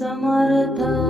Samarth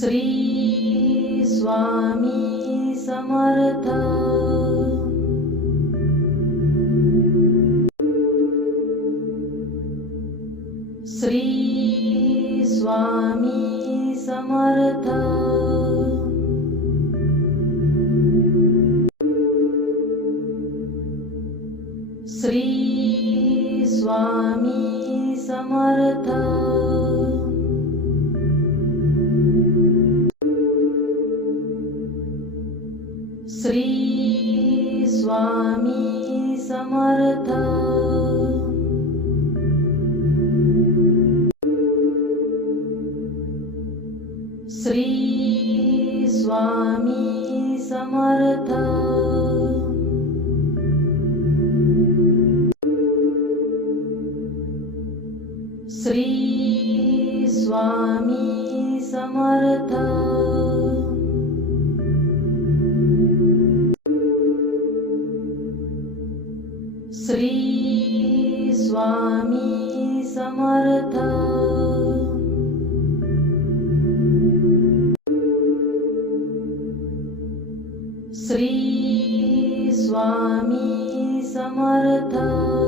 Shri Swami Samarth. Swami Samarth. Shri Swami Samarth.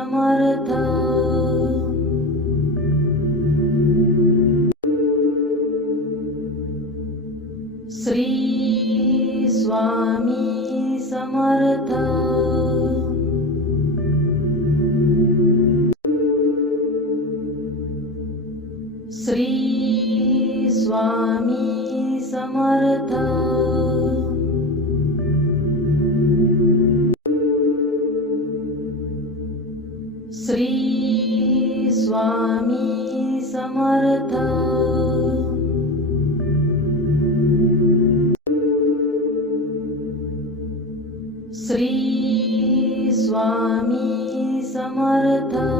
Samarth Shri Swami Samarth.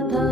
the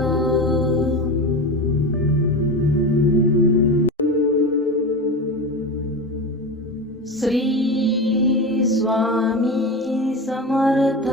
Samarth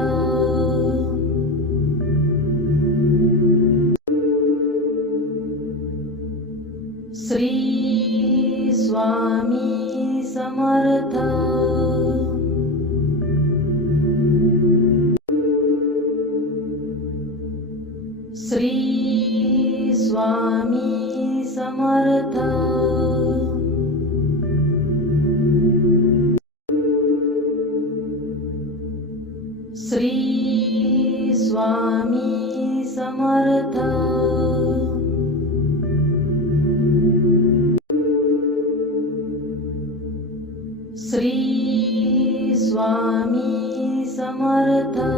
Samarth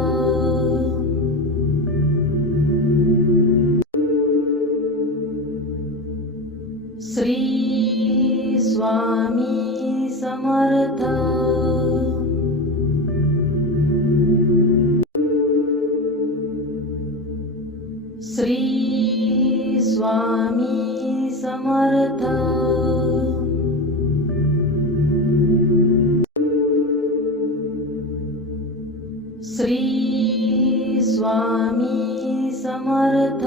Shri Swami Samarth.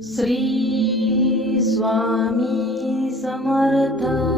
Sri Swami Samartha.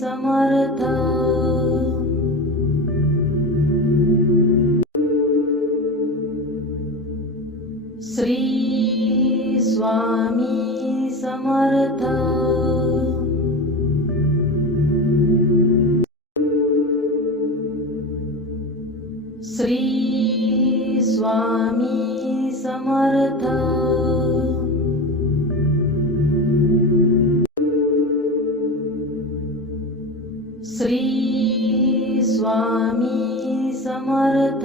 Samarth Shri Swami Samarth.